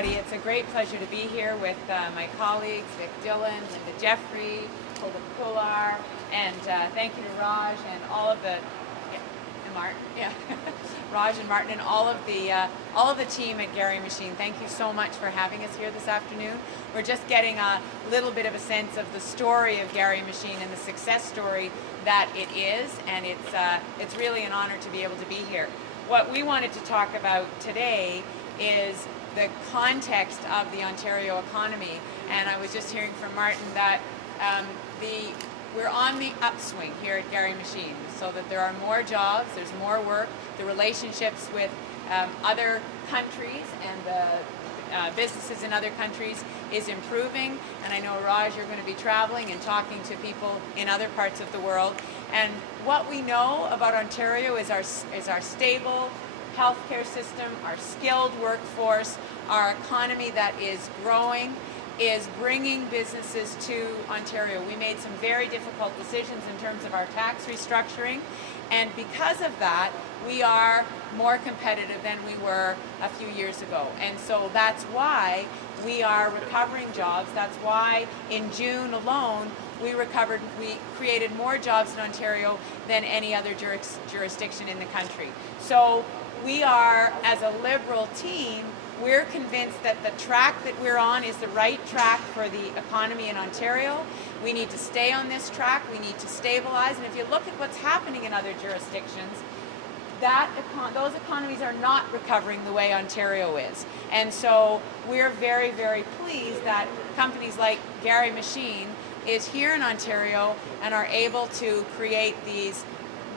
everybody. It's a great pleasure to be here with my colleagues, Vic Dillon, Linda Jeffrey, Hilda Kular, and thank you to Raj and all of the, and Martin, Raj and Martin and all of the team at Garry Machine. Thank you so much for having us here this afternoon. We're just getting a little bit of a sense of the story of Garry Machine and the success story that it is, and it's really an honor to be able to be here. What we wanted to talk about today is the context of the Ontario economy, and I was just hearing from Martin that we're on the upswing here at Garry Machine, so that there are more jobs, there's more work, the relationships with other countries and the businesses in other countries is improving, and I know, Raj, you're going to be traveling and talking to people in other parts of the world, and what we know about Ontario is our stable healthcare system, our skilled workforce, our economy that is growing, is bringing businesses to Ontario. We made some very difficult decisions in terms of our tax restructuring, and because of that, we are more competitive than we were a few years ago. And so that's why we are recovering jobs. That's why in June alone, we created more jobs in Ontario than any other jurisdiction in the country. So we are, as a Liberal team, we're convinced that the track that we're on is the right track for the economy in Ontario. We need to stay on this track. We need to stabilize. And if you look at what's happening in other jurisdictions, those economies are not recovering the way Ontario is. And so we're very, very pleased that companies like Garry Machine is here in Ontario and are able to create these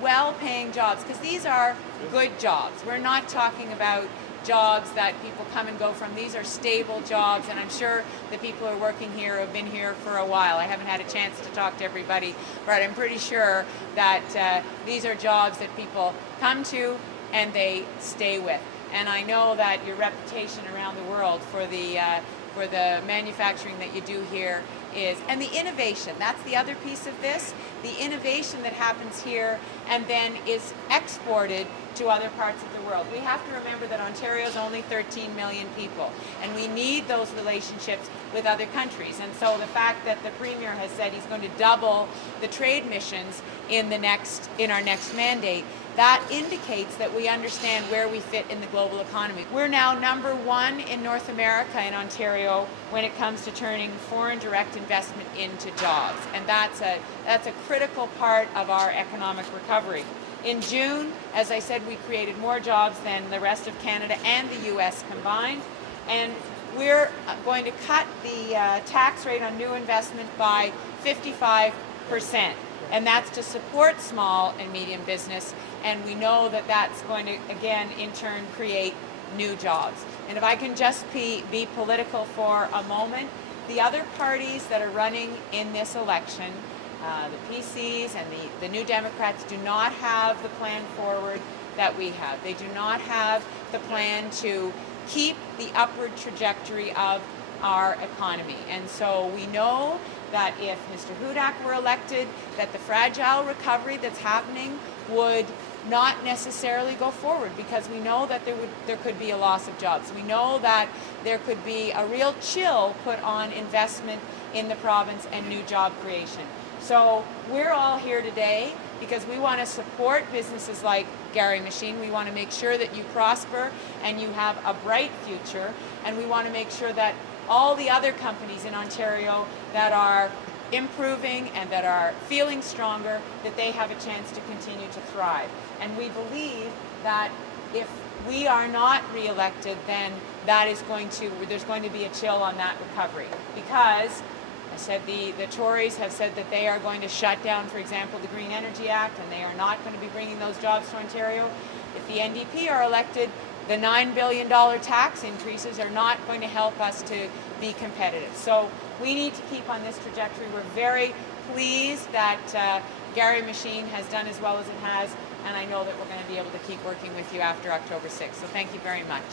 well-paying jobs, because these are good jobs. We're not talking about jobs that people come and go from. These are stable jobs, and I'm sure the people who are working here have been here for a while. I haven't had a chance to talk to everybody, but I'm pretty sure that these are jobs that people come to and they stay with. And I know that your reputation around the world for the manufacturing that you do here is, and the innovation, that's the other piece of this, the innovation that happens here and then is exported to other parts of the world. We have to remember that Ontario is only 13 million people, and we need those relationships with other countries. And so the fact that the Premier has said he's going to double the trade missions in our next mandate, that indicates that we understand where we fit in the global economy. We're now #1 in North America in Ontario when it comes to turning foreign direct investment into jobs, and that's a critical part of our economic recovery. In June, as I said, we created more jobs than the rest of Canada and the U.S. combined, and we're going to cut the tax rate on new investment by 55%, and that's to support small and medium business, and we know that that's going to, again, in turn, create new jobs. And if I can just be political for a moment, the other parties that are running in this election, the PCs and the New Democrats, do not have the plan forward that we have. They do not have the plan to keep the upward trajectory of our economy. And so we know that if Mr. Hudak were elected, that the fragile recovery that's happening would not necessarily go forward, because we know that there could be a loss of jobs. We know that there could be a real chill put on investment in the province and new job creation. So we're all here today because we want to support businesses like Garry Machine. We want to make sure that you prosper and you have a bright future, and we want to make sure that all the other companies in Ontario that are improving and that are feeling stronger, that they have a chance to continue to thrive. And we believe that if we are not re-elected, then there's going to be a chill on that recovery, because I said the Tories have said that they are going to shut down, for example, the Green Energy Act, and they are not going to be bringing those jobs to Ontario. If the NDP are elected, the $9 billion tax increases are not going to help us to be competitive. So we need to keep on this trajectory. We're very pleased that Garry Machine has done as well as it has, and I know that we're going to be able to keep working with you after October 6th. So thank you very much.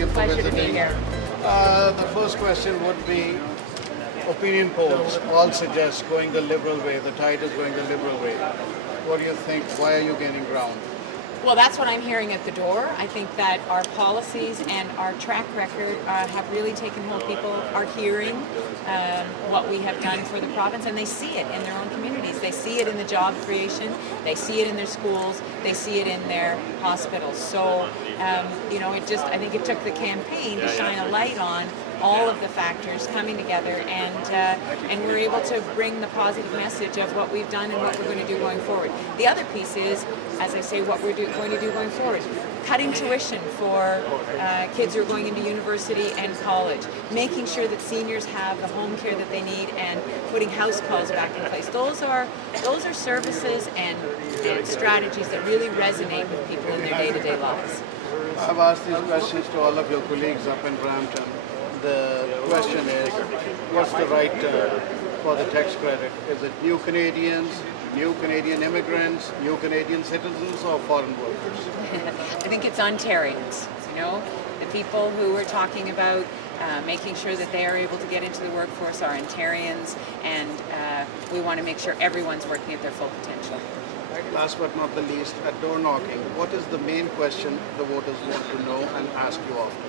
you for Pleasure to be visiting. here. The first question would be opinion polls all suggest going the liberal way. The tide is going the liberal way. What do you think? Why are you gaining ground? Well, that's what I'm hearing at the door. I think that our policies and our track record have really taken hold. People are hearing what we have done for the province, and they see it in their own communities. They see it in the job creation. They see it in their schools. They see it in their hospitals. So, I think it took the campaign to shine a light on all of the factors coming together, and we're able to bring the positive message of what we've done and what we're going to do going forward. The other piece is, as I say, what we're going to do going forward. Cutting tuition for kids who are going into university and college, making sure that seniors have the home care that they need, and putting house calls back in place. Those are services and strategies that really resonate with people in their day-to-day lives. I've asked these questions to all of your colleagues up in Brampton. The question is, what's the right term for the tax credit? Is it new Canadians, new Canadian immigrants, new Canadian citizens, or foreign workers? I think it's Ontarians, the people who are talking about making sure that they are able to get into the workforce are Ontarians, and we want to make sure everyone's working at their full potential. Last but not the least, at door knocking, what is the main question the voters want to know and ask you often?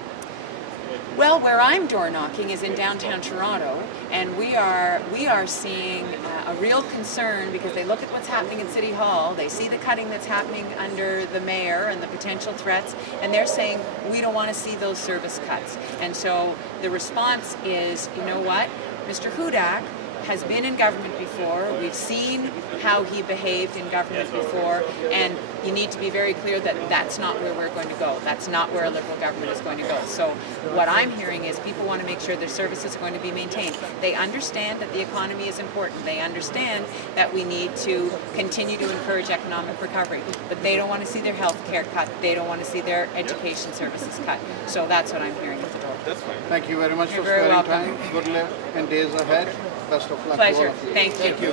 Well, where I'm door knocking is in downtown Toronto, and we are seeing a real concern because they look at what's happening in City Hall, they see the cutting that's happening under the mayor and the potential threats, and they're saying we don't want to see those service cuts. And so the response is, you know what, Mr. Hudak has been in government before. We've seen how he behaved in government before, and you need to be very clear that that's not where we're going to go. That's not where a Liberal government is going to go. So what I'm hearing is people want to make sure their services are going to be maintained. They understand that the economy is important. They understand that we need to continue to encourage economic recovery, but they don't want to see their health care cut. They don't want to see their education services cut. So that's what I'm hearing at the door. Thank you very much You're for very sparing welcome. time. Good luck in days ahead. Best of luck to all Pleasure. of you. Thank you.